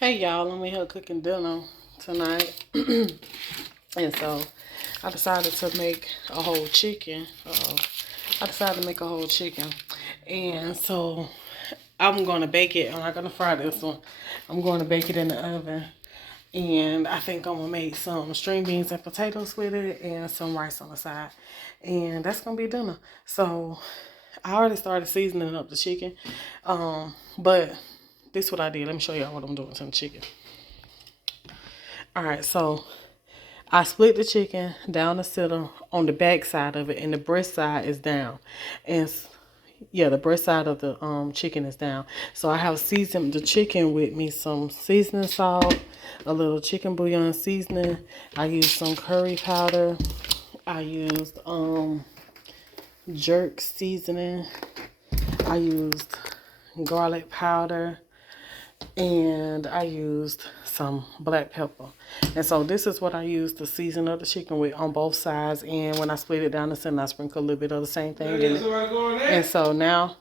Hey y'all, I'm in here cooking dinner tonight. And so I decided to make a whole chicken. I decided to make a whole chicken. And so I'm going to bake it. I'm not going to fry this one. I'm going to bake it in the oven. And I think I'm going to make some string beans and potatoes with it and some rice on the side. And that's going to be dinner. So I already started seasoning up the chicken. But this is what I did. Let me show y'all what I'm doing to the chicken. Alright, so I split the chicken down the center on the back side of it, and the breast side is down. And yeah, the breast side of the chicken is down. So I have seasoned the chicken with me some seasoning salt, a little chicken bouillon seasoning. I used some curry powder. I used jerk seasoning. I used garlic powder. And I used some black pepper. And so this is what I used to season up the chicken with on both sides. And when I split it down the center, I sprinkle a little bit of the same thing in it. And so now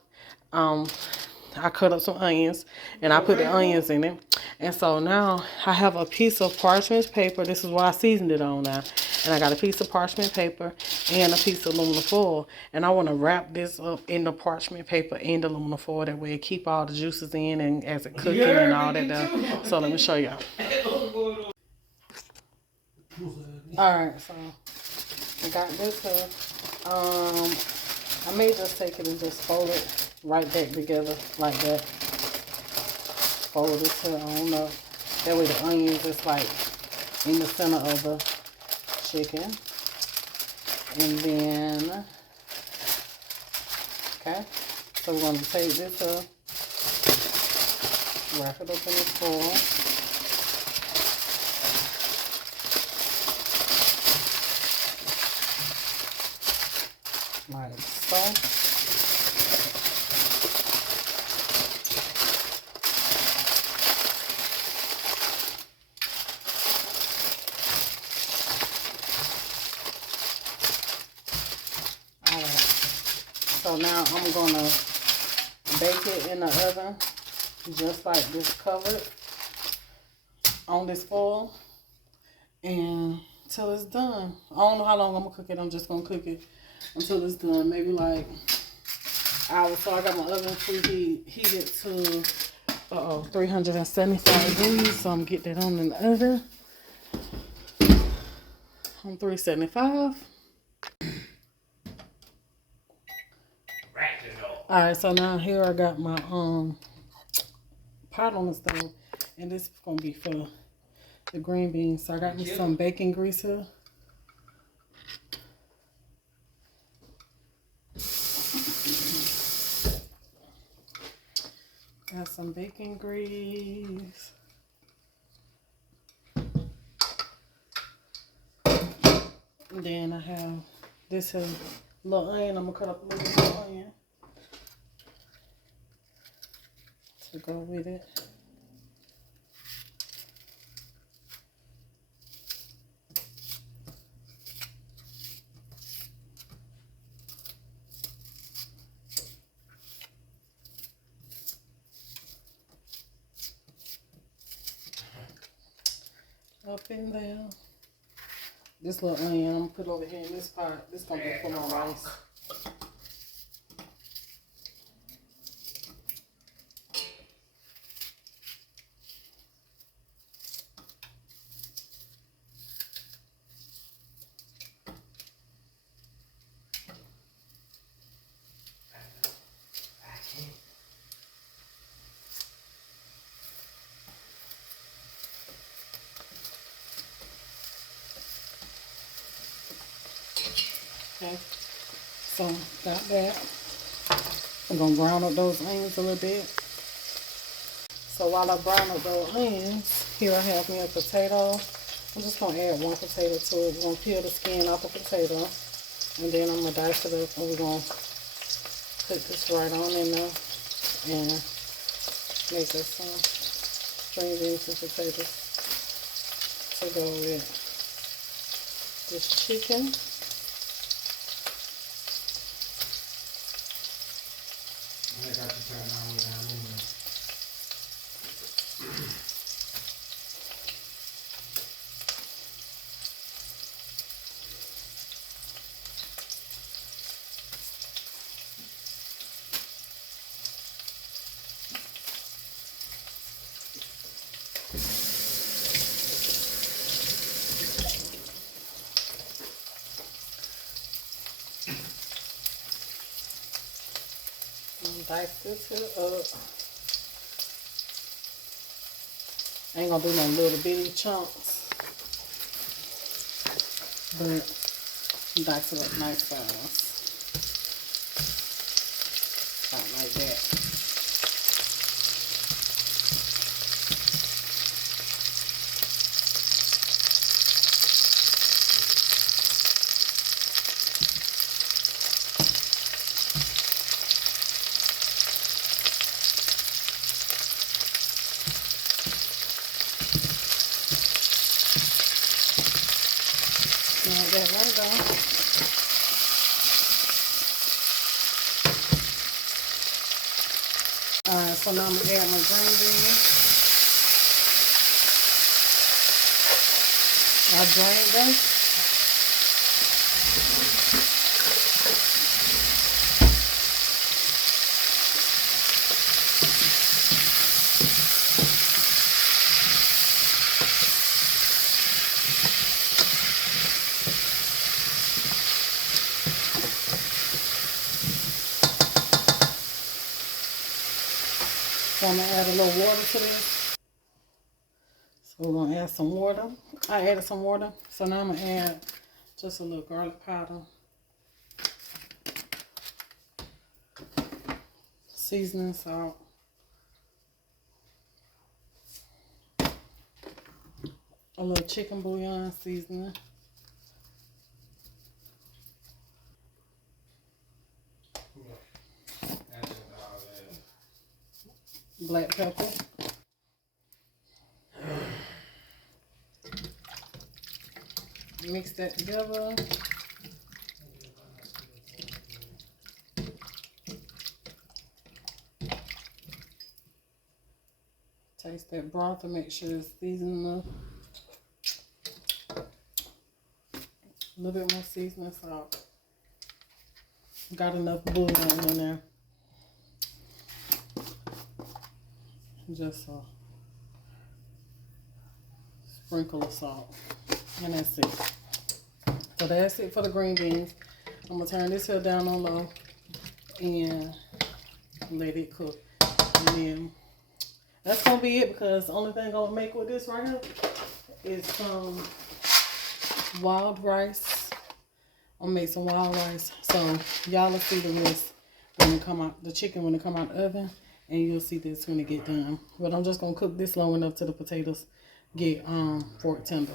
I cut up some onions and I put the onions in it. And so now I have a piece of parchment paper. This is what I seasoned it on now. And I got a piece of parchment paper and a piece of aluminum foil. And I want to wrap this up in the parchment paper and the aluminum foil. That way it keep all the juices in and as it cooking and all that stuff. So let me show y'all. Alright, so I got this up. I may just take it and just fold it right back together like that. Fold it on up. That way the onions is like in the center of the chicken. And then, okay, so we're going to take this up, wrap it up in the foil. Like so. So now I'm going to bake it in the oven just like this, covered on this foil until it's done. I don't know how long I'm going to cook it. I'm just going to cook it until it's done. Maybe like an hour. So I got my oven heated to 375 degrees. So I'm going to get that on in the oven on 375. Alright, so now here I got my pot on the stove, and this is gonna be for the green beans. So I got me some bacon grease here. Got some bacon grease. And then I have this here little onion. I'm gonna cut up a little bit of onion to go with it. Up in there. This little onion I'm gonna put over here in this pot. This gonna be for my rice. Okay, so got that. I'm gonna brown up those onions a little bit. So while I brown up those onions, here I have me a potato. I'm just gonna add one potato to it. We're gonna peel the skin off the potato, and then I'm gonna dice it up, and we're gonna put this right on in there and make us some string beans and potatoes to go with this chicken. I got to turn all the way down anyway. dice this here up. I ain't gonna do no little bitty chunks, but dice it up nice size. Something like that. Like that right there. Alright, so now I'm gonna add my green beans. I drained them. So I'm gonna add a little water to this. So we're gonna add some water. I added some water. So now I'm gonna add just a little garlic powder, seasoning salt, a little chicken bouillon seasoning, black pepper, mix that together. Taste that broth to make sure it's seasoned enough. A little bit more seasoning salt. Got enough bouillon in there. Just a sprinkle of salt. And that's it. So that's it for the green beans. I'm going to turn this here down on low and let it cook. And then that's going to be it, because the only thing I'm going to make with this right here is some wild rice. I'm going to make some wild rice. So y'all will see the rest when it come out, the chicken when it come out the oven. And you'll see this when it get done. But I'm just going to cook this long enough till the potatoes get fork tender.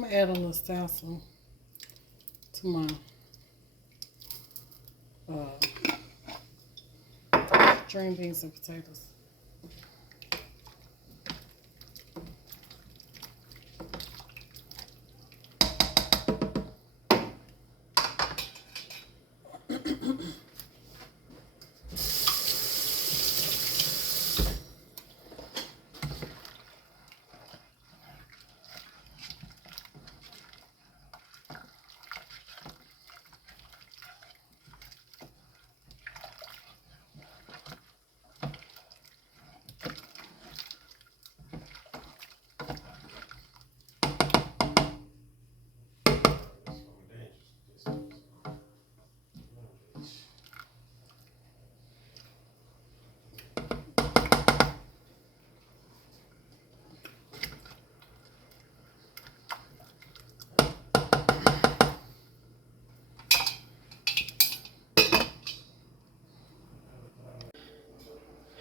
I'm gonna add a little salsa to my string beans and potatoes.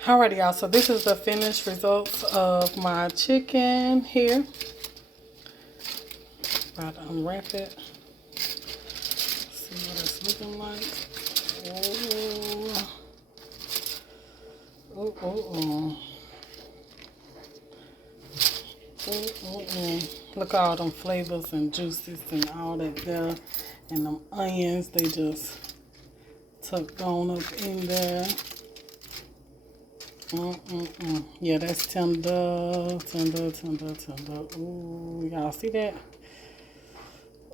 Alrighty, y'all, so this is the finished results of my chicken here. About to unwrap it. See what it's looking like. Look at all them flavors and juices and all that there. And them onions, they just tucked on up in there. Yeah, that's tender. Ooh, y'all see that?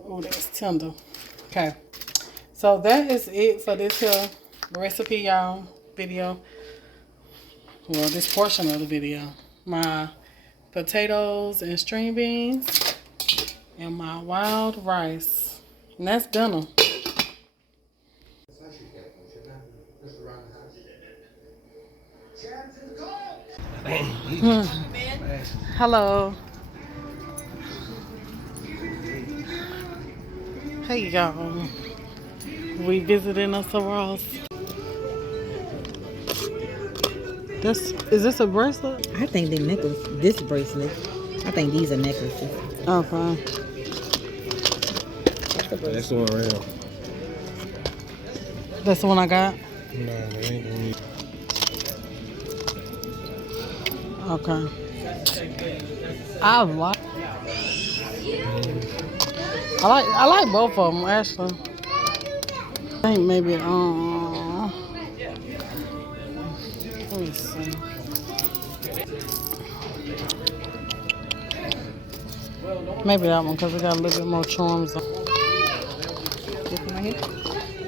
Oh, that's tender. Okay, so that is it for this recipe, y'all, video. Well, this portion of the video. My potatoes and string beans and my wild rice. And that's dinner. Hello. Hey y'all. We visiting us a Ross. Is this a bracelet? I think they necklace. This bracelet. I think these are necklaces. Okay. That's the one right here. That's the one I got? No, that ain't the one. Okay. I like both of them actually. I think maybe let me see. Maybe that one because it got a little bit more charms on. This one right here?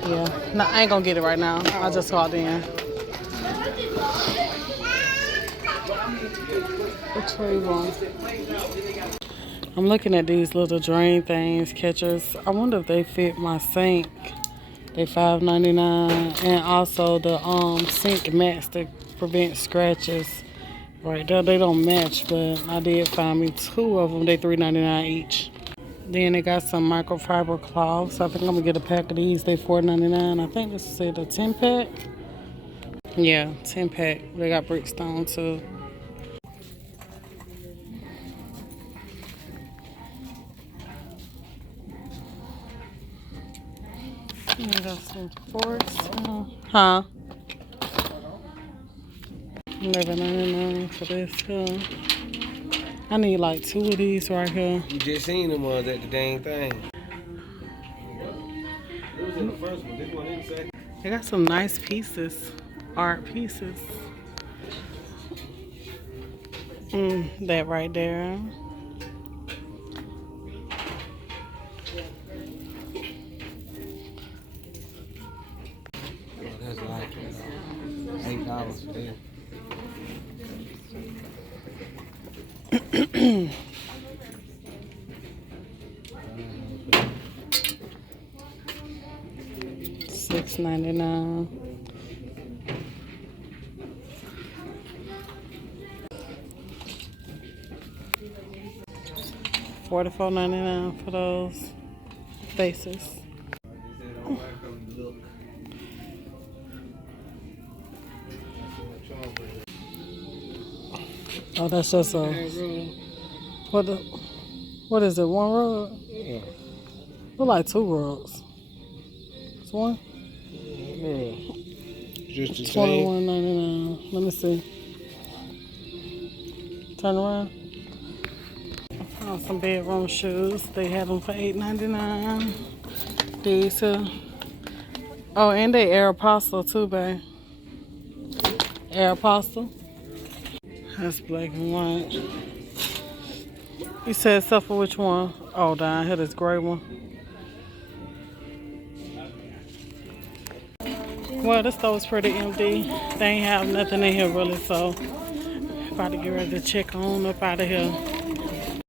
Yeah. No, I ain't gonna get it right now. I just called in. Which way you going? I'm looking at these little drain things, catchers. I wonder if they fit my sink. They $5.99, and also the sink mats to prevent scratches. Right there, they don't match, but I did find me 2 of them. They $3.99 each. Then they got some microfiber cloths. I think I'm gonna get a pack of these. They $4.99. I think this is a 10-pack. Yeah, 10-pack. They got Brickstone too. I got some forks. Huh? $11.99 for this here. I need like 2 of these right here. You just seen them ones at the dang thing. It was in the first one. This one in the second. They got some nice pieces, art pieces. That right there. Oh, that's like $8 for that. $6.99. $44.99 for those faces. Oh, that's just a what the What is it? One rug? Yeah. Look like two rugs. It's one. Yeah. Just the same. $21.99. Let me see. Turn around. I found some bedroom shoes. They had them for $8.99. These here. Oh, and they Aeropostale too, babe. Aeropostale. That's black and white. You said except for which one? Oh, down here, this gray one. Well, this store is pretty empty. They ain't have nothing in here really, so about to get ready to check on up out of here.